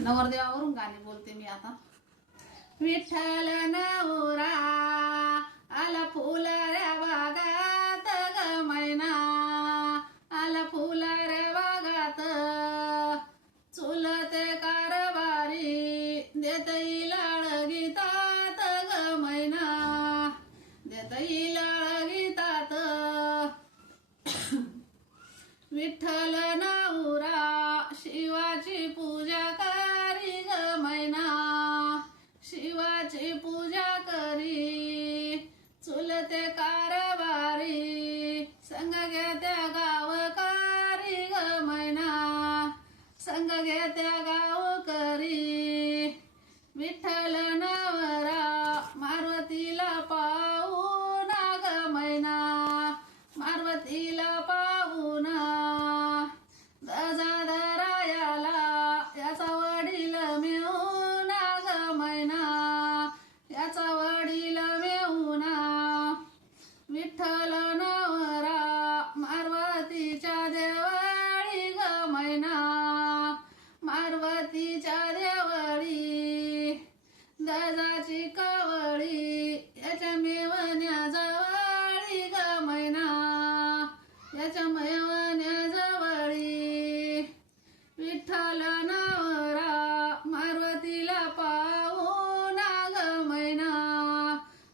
नवरदेवावरून गाणे बोलते मी आता. विठ्ठल नवरा आला फुलाऱ्या बागात ग मैना, आला फुलाऱ्या बागात. चुलते कारभारी देत लाळ गीतात ग मैना, देत लाळ गीतात. विठ्ठल नवरा शिवाची पूजा करी ग मैना, शिवाची पूजा करी. चुलते कारभारी संग घेत्या गावकरी ग मैना, संग घेत्या गावकरी. विठ्ठल नवरा मारुतीला पाहून ग मैना, मारुतीला पाहून. दजाधरायाला याचा वडील मिळून ग मैना, याचा वडील मिळून. विठ्ठल नवरा मारुतीच्या देवळी ग मैना, मारुतीच्या देवळी. दजाची कवळी याच्या मेवण्या जवळी ग मैना, याच्या मेवण्या जवळी. विठ्ठल नवरा मारुतीला पाहून ग मैना,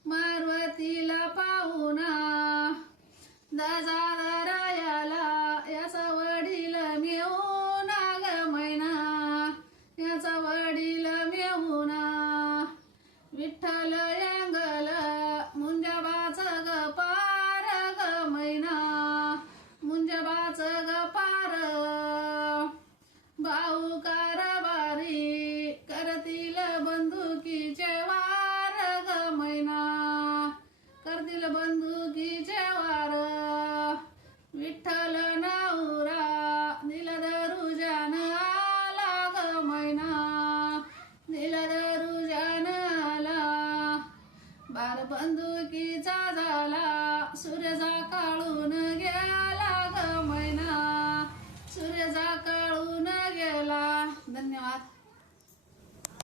मारुतीला पाहून. दजाधरायाला याचा वडील मिळून ग मैना, याचा वडील मिळून. विठ्ठल यांगल मुंजाबाच ग पार ग मैना, मुंजाबाच ग पार. भाऊ कारभारी करतील बंदुकीचे वार ग मैना, करतील बंदुकीचे वार. विठ्ठल